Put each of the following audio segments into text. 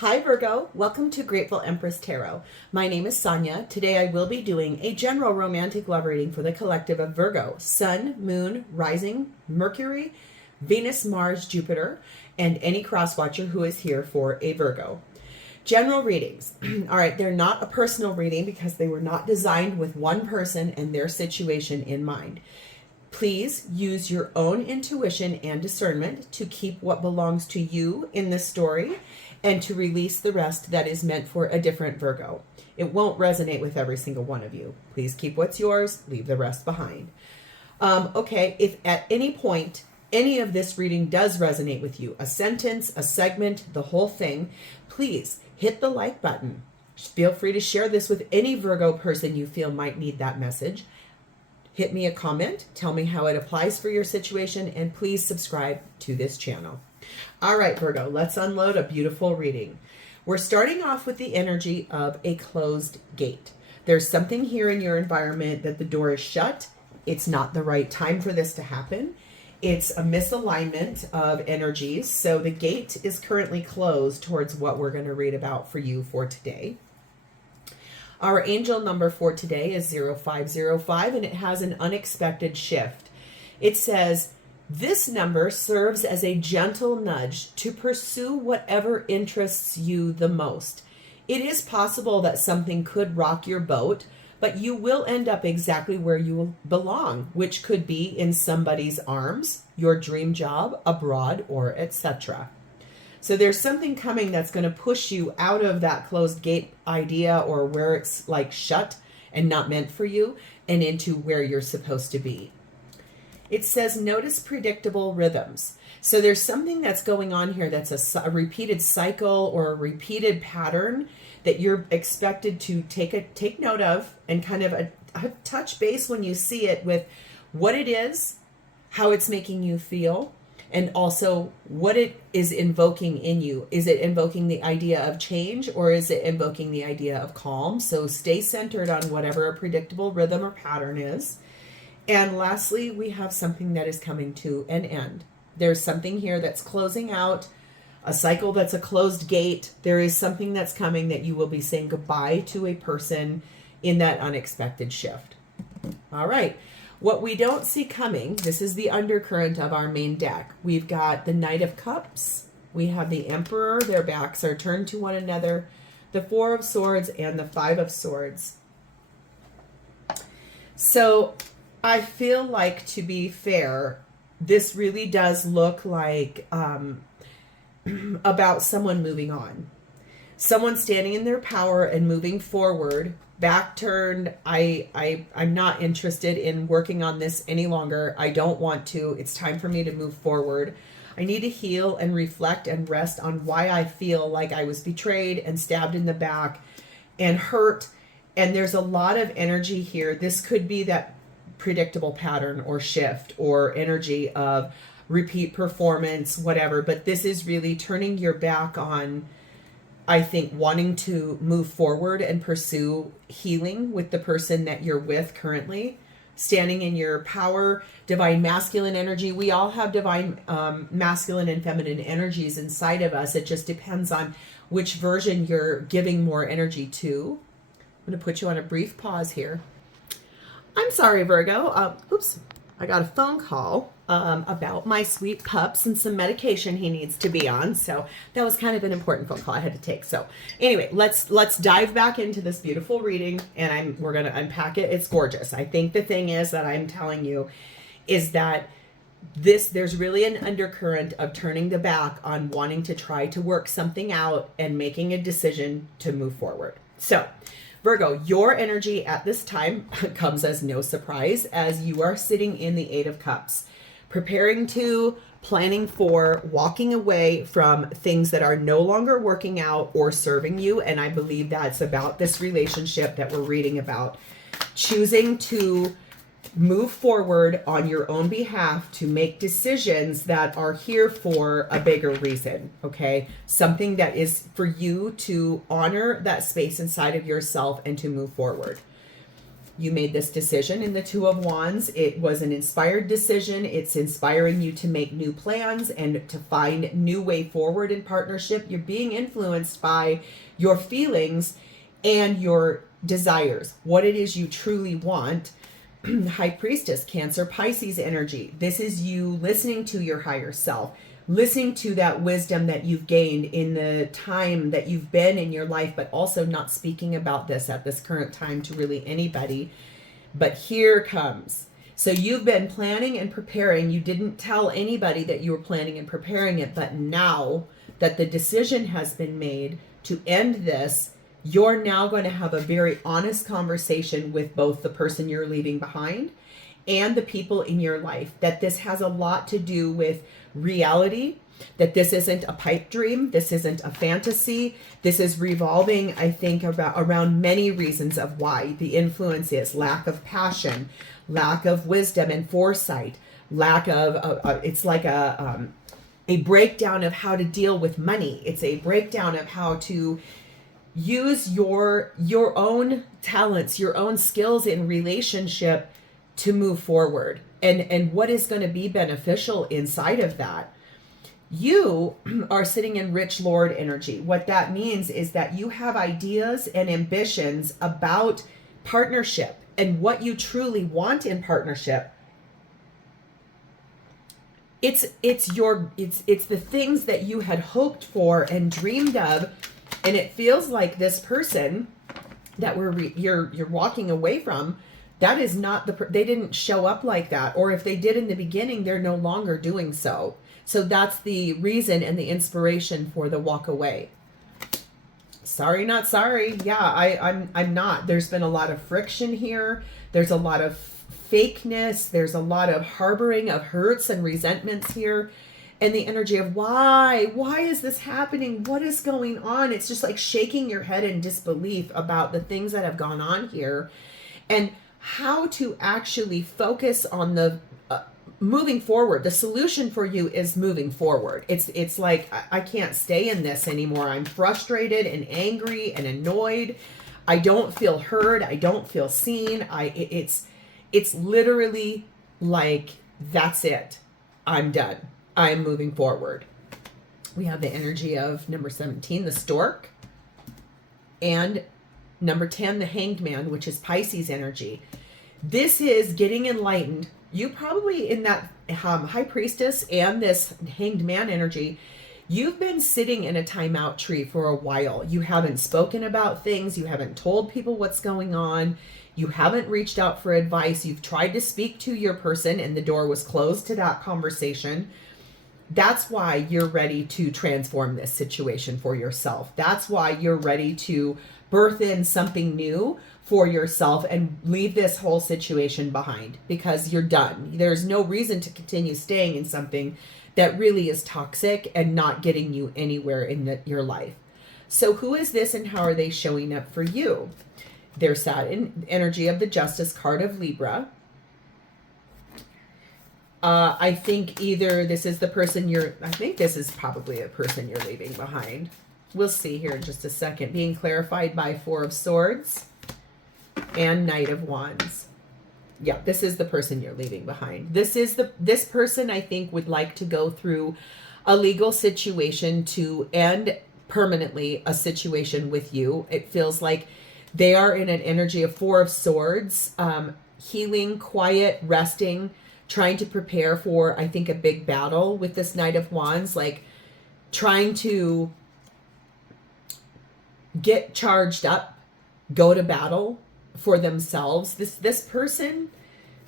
Hi Virgo, welcome to Grateful Empress Tarot. My name is Sonia. Today I will be doing a general romantic love reading for the collective of Virgo, Sun, Moon, Rising, Mercury, Venus, Mars, Jupiter, and any cross-watcher who is here for a Virgo. General readings. All right, they're not a personal reading because they were not designed with one person and their situation in mind. Please use your own intuition and discernment to keep what belongs to you in the story and to release the rest that is meant for a different Virgo. It won't resonate with every single one of you. Please keep what's yours, leave the rest behind. Okay, if at any point any of this reading does resonate with you, a sentence, a segment, the whole thing, please hit the like button. Feel free to share this with any Virgo person you feel might need that message. Hit me a comment, tell me how it applies for your situation, and please subscribe to this channel. All right, Virgo, let's unload a beautiful reading. We're starting off with the energy of a closed gate. There's something here in your environment that the door is shut. It's not the right time for this to happen. It's a misalignment of energies. So the gate is currently closed towards what we're going to read about for you for today. Our angel number for today is 0505, and it has an unexpected shift. It says, this number serves as a gentle nudge to pursue whatever interests you the most. It is possible that something could rock your boat, but you will end up exactly where you belong, which could be in somebody's arms, your dream job, abroad, or etc. So there's something coming that's going to push you out of that closed gate idea or where it's like shut and not meant for you and into where you're supposed to be. It says, notice predictable rhythms. So there's something that's going on here that's a repeated cycle or a repeated pattern that you're expected to take note of and kind of a touch base when you see it with what it is, how it's making you feel, and also what it is invoking in you. Is it invoking the idea of change or is it invoking the idea of calm? So stay centered on whatever a predictable rhythm or pattern is. And lastly, we have something that is coming to an end. There's something here that's closing out, a cycle that's a closed gate. There is something that's coming that you will be saying goodbye to a person in that unexpected shift. All right. What we don't see coming, this is the undercurrent of our main deck. We've got the Knight of Cups. We have the Emperor. Their backs are turned to one another. The Four of Swords and the Five of Swords. So I feel like, to be fair, this really does look like about someone moving on. Someone standing in their power and moving forward. Back turned. I'm not interested in working on this any longer. I don't want to. It's time for me to move forward. I need to heal and reflect and rest on why I feel like I was betrayed and stabbed in the back and hurt. And there's a lot of energy here. This could be that predictable pattern or shift or energy of repeat performance, whatever. But this is really turning your back on, I think, wanting to move forward and pursue healing with the person that you're with currently, standing in your power, divine masculine energy. We all have divine masculine and feminine energies inside of us. It just depends on which version you're giving more energy to. I'm going to put you on a brief pause here. I'm sorry, Virgo. Oops, I got a phone call about my sweet pups and some medication he needs to be on. So that was kind of an important phone call I had to take. So anyway, let's dive back into this beautiful reading, and we're going to unpack it. It's gorgeous. I think the thing is that I'm telling you is that there's really an undercurrent of turning the back on wanting to try to work something out and making a decision to move forward. So Virgo, your energy at this time comes as no surprise as you are sitting in the Eight of Cups, preparing to, planning for, walking away from things that are no longer working out or serving you. And I believe that's about this relationship that we're reading about. Choosing to move forward on your own behalf to make decisions that are here for a bigger reason, okay? Something that is for you to honor that space inside of yourself and to move forward. You made this decision in the Two of Wands. It was an inspired decision. It's inspiring you to make new plans and to find new way forward in partnership. You're being influenced by your feelings and your desires, what it is you truly want. High Priestess, Cancer, Pisces energy. This is you listening to your higher self, listening to that wisdom that you've gained in the time that you've been in your life, but also not speaking about this at this current time to really anybody. But here comes. So you've been planning and preparing. You didn't tell anybody that you were planning and preparing it, but now that the decision has been made to end this, you're now going to have a very honest conversation with both the person you're leaving behind and the people in your life, that this has a lot to do with reality, that this isn't a pipe dream, this isn't a fantasy, this is revolving, I think, around many reasons of why. The influence is lack of passion, lack of wisdom and foresight, lack of, it's like a breakdown of how to deal with money. It's a breakdown of how to use your own talents, your own skills in relationship to move forward, and what is going to be beneficial inside of that. You are sitting in rich Lord energy. What that means is that you have ideas and ambitions about partnership and what you truly want in partnership. It's the things that you had hoped for and dreamed of. And it feels like this person that you're walking away from, that is not they didn't show up like that. Or if they did in the beginning, they're no longer doing so. So that's the reason and the inspiration for the walk away. Sorry, not sorry. Yeah, I'm not. There's been a lot of friction here. There's a lot of fakeness. There's a lot of harboring of hurts and resentments here. And the energy of why is this happening? What is going on? It's just like shaking your head in disbelief about the things that have gone on here and how to actually focus on the moving forward. The solution for you is moving forward. It's like, I can't stay in this anymore. I'm frustrated and angry and annoyed. I don't feel heard. I don't feel seen. It's literally like, that's it. I'm done. I'm moving forward. We have the energy of number 17, the stork, and number 10, the hanged man, which is Pisces energy. This is getting enlightened. You probably in that high priestess and this hanged man energy, you've been sitting in a timeout tree for a while. You haven't spoken about things. You haven't told people what's going on. You haven't reached out for advice. You've tried to speak to your person and the door was closed to that conversation. That's why you're ready to transform this situation for yourself. That's why you're ready to birth in something new for yourself and leave this whole situation behind because you're done. There's no reason to continue staying in something that really is toxic and not getting you anywhere in your life. So who is this and how are they showing up for you? They're sat in energy of the Justice card of Libra. I think either this is the person I think this is probably a person you're leaving behind. We'll see here in just a second. Being clarified by Four of Swords and Knight of Wands. Yeah, this is the person you're leaving behind. This person I think would like to go through a legal situation to end permanently a situation with you. It feels like they are in an energy of Four of Swords, healing, quiet, resting, trying to prepare for, I think, a big battle with this Knight of Wands, like trying to get charged up, go to battle for themselves. This person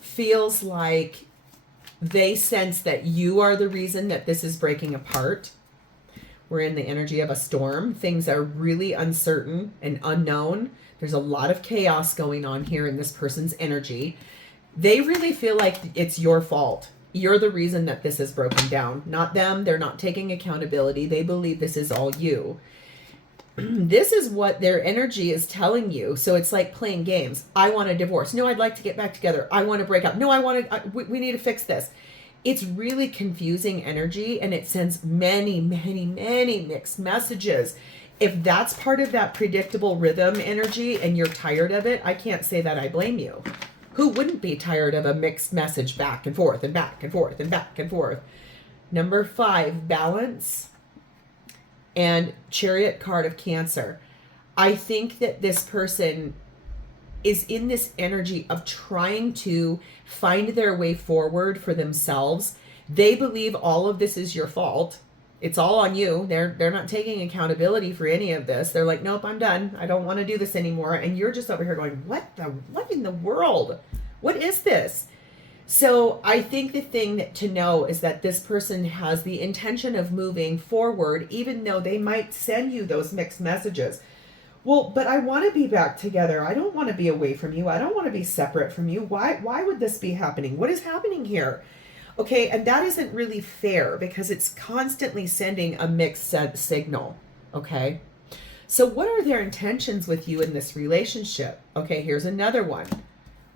feels like they sense that you are the reason that this is breaking apart. We're in the energy of a storm. Things are really uncertain and unknown. There's a lot of chaos going on here in this person's energy. They really feel like it's your fault. You're the reason that this is broken down, not them. They're not taking accountability. They believe this is all you. This is what their energy is telling you. So it's like playing games. I want a divorce. No, I'd like to get back together. I want to break up. No, we need to fix this. It's really confusing energy, and it sends many, many, many mixed messages. If that's part of that predictable rhythm energy and you're tired of it, I can't say that I blame you. Who wouldn't be tired of a mixed message back and forth and back and forth and back and forth? Number 5, balance and Chariot card of Cancer. I think that this person is in this energy of trying to find their way forward for themselves. They believe all of this is your fault. It's all on you. They're not taking accountability for any of this. They're like, nope, I'm done. I don't want to do this anymore. And you're just over here going, what in the world? What is this? So I think the thing that to know is that this person has the intention of moving forward, even though they might send you those mixed messages. Well, but I want to be back together. I don't want to be away from you. I don't want to be separate from you. Why would this be happening? What is happening here? Okay, and that isn't really fair because it's constantly sending a mixed signal, okay? So what are their intentions with you in this relationship? Okay, here's another one.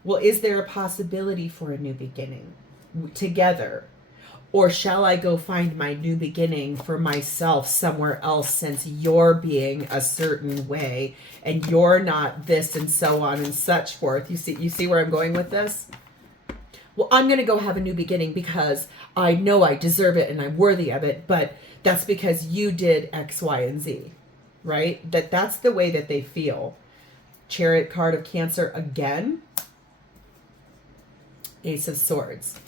Well, is there a possibility for a new beginning together? Or shall I go find my new beginning for myself somewhere else since you're being a certain way and you're not this and so on and such forth? You see where I'm going with this? Well, I'm going to go have a new beginning because I know I deserve it and I'm worthy of it, but that's because you did X, Y, and Z, right? That's the way that they feel. Chariot card of Cancer again. Ace of Swords.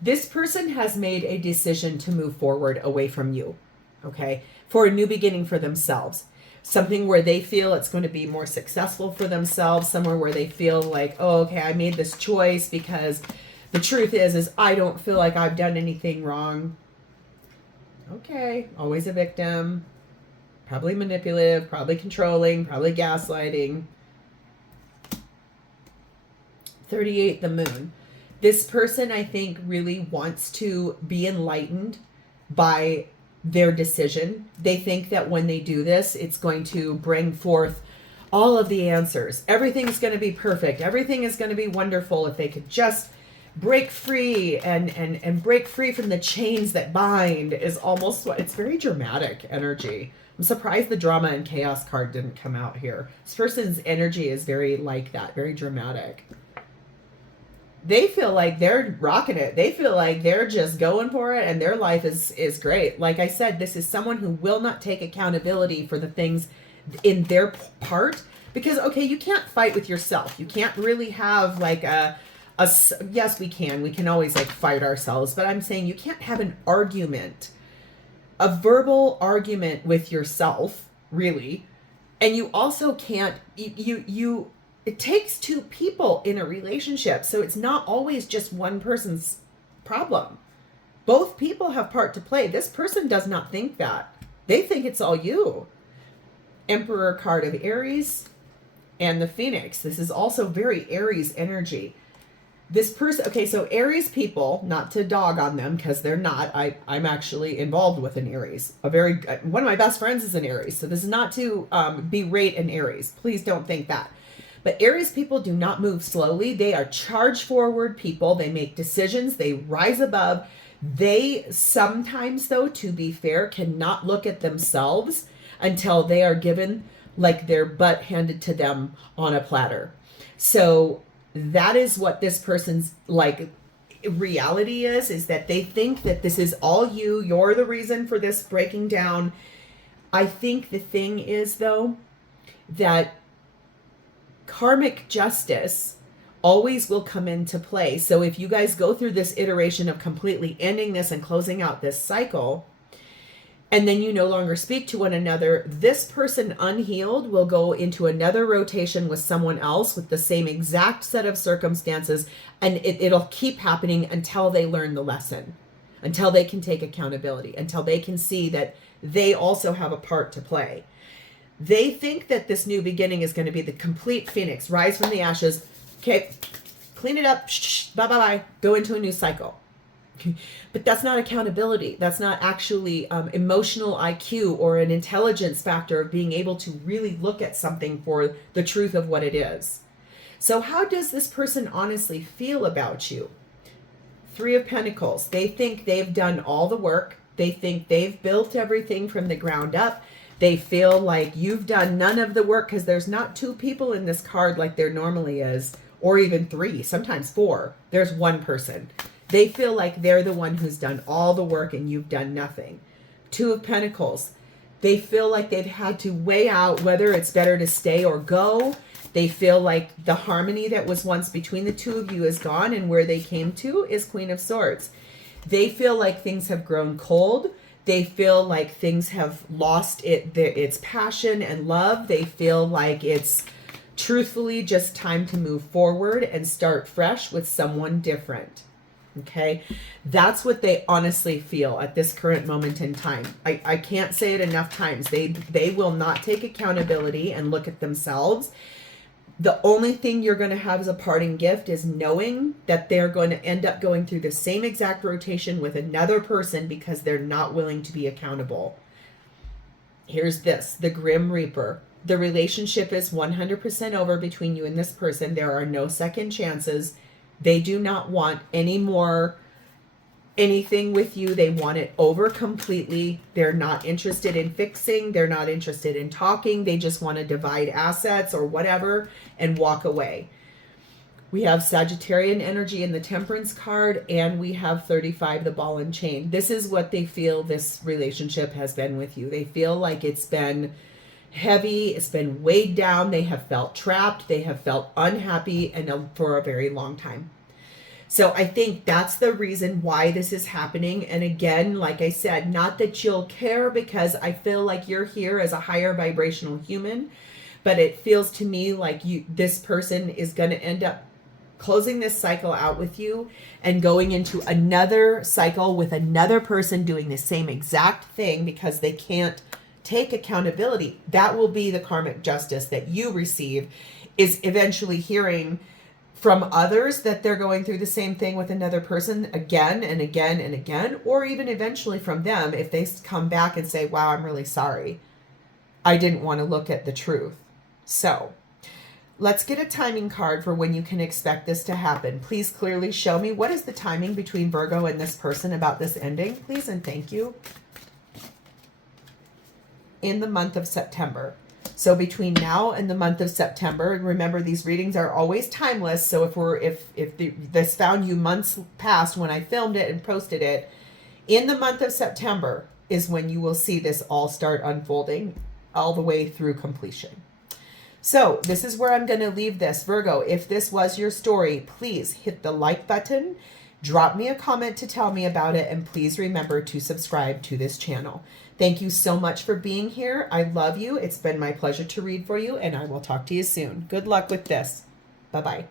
This person has made a decision to move forward away from you, okay, for a new beginning for themselves. Something where they feel it's going to be more successful for themselves, somewhere where they feel like, oh, okay, I made this choice because the truth is I don't feel like I've done anything wrong. Okay, always a victim, probably manipulative, probably controlling, probably gaslighting. 38, the Moon. This person, I think, really wants to be enlightened by their decision. They think that when they do this, it's going to bring forth all of the answers. Everything's going to be perfect. Everything is going to be wonderful if they could just break free and break free from the chains that bind is almost what it's very dramatic energy. I'm surprised the drama and chaos card didn't come out here. This person's energy is very like that, very dramatic. They feel like they're rocking it. They feel like they're just going for it and their life is great. Like I said, this is someone who will not take accountability for the things in their part because, okay, you can't fight with yourself. You can't really have like yes, we can always like fight ourselves, but I'm saying you can't have an argument, a verbal argument with yourself, really. And you also can't, it takes two people in a relationship, so it's not always just one person's problem. Both people have part to play. This person does not think that. They think it's all you. Emperor card of Aries and the Phoenix. This is also very Aries energy. This person, okay, so Aries people, not to dog on them because they're not. I'm actually involved with an Aries. One of my best friends is an Aries, so this is not to berate an Aries. Please don't think that. But Aries people do not move slowly. They are charge forward people. They make decisions. They rise above. They sometimes, though, to be fair, cannot look at themselves until they are given like their butt handed to them on a platter. So that is what this person's like reality is that they think that this is all you. You're the reason for this breaking down. I think the thing is, though, that karmic justice always will come into play. So if you guys go through this iteration of completely ending this and closing out this cycle, and then you no longer speak to one another, this person unhealed will go into another rotation with someone else with the same exact set of circumstances, and it'll keep happening until they learn the lesson, until they can take accountability, until they can see that they also have a part to play. They think that this new beginning is going to be the complete phoenix, rise from the ashes. Okay, clean it up, bye-bye, go into a new cycle. But that's not accountability. That's not actually emotional IQ or an intelligence factor of being able to really look at something for the truth of what it is. So how does this person honestly feel about you? Three of Pentacles. They think they've done all the work. They think they've built everything from the ground up. They feel like you've done none of the work because there's not two people in this card like there normally is, or even three, sometimes four. There's one person. They feel like they're the one who's done all the work and you've done nothing. Two of Pentacles. They feel like they've had to weigh out whether it's better to stay or go. They feel like the harmony that was once between the two of you is gone, and where they came to is Queen of Swords. They feel like things have grown cold. They feel like things have lost its passion and love. They feel like it's truthfully just time to move forward and start fresh with someone different. Okay, that's what they honestly feel at this current moment in time. I can't say it enough times. They will not take accountability and look at themselves. The only thing you're going to have as a parting gift is knowing that they're going to end up going through the same exact rotation with another person because they're not willing to be accountable. Here's this, the Grim Reaper. The relationship is 100% over between you and this person. There are no second chances. They do not want any more anything with you. They want it over completely. They're not interested in fixing. They're not interested in talking. They just want to divide assets or whatever and walk away. We have Sagittarian energy in the Temperance card, and we have 35, the ball and chain. This is what they feel this relationship has been with you. They feel like it's been heavy. It's been weighed down. They have felt trapped. They have felt unhappy and for a very long time. So I think that's the reason why this is happening. And again, like I said, not that you'll care, because I feel like you're here as a higher vibrational human, but it feels to me like this person is going to end up closing this cycle out with you and going into another cycle with another person doing the same exact thing because they can't take accountability. That will be the karmic justice that you receive, is eventually hearing from others that they're going through the same thing with another person again and again and again, or even eventually from them if they come back and say, wow, I'm really sorry. I didn't want to look at the truth. So let's get a timing card for when you can expect this to happen. Please clearly show me what is the timing between Virgo and this person about this ending, please, and thank you. In the month of September. So between now and the month of September, and remember these readings are always timeless. So if this found you months past when I filmed it and posted it, in the month of September is when you will see this all start unfolding all the way through completion. So this is where I'm going to leave this. Virgo, if this was your story, please hit the like button, drop me a comment to tell me about it, and please remember to subscribe to this channel. Thank you so much for being here. I love you. It's been my pleasure to read for you, and I will talk to you soon. Good luck with this. Bye-bye.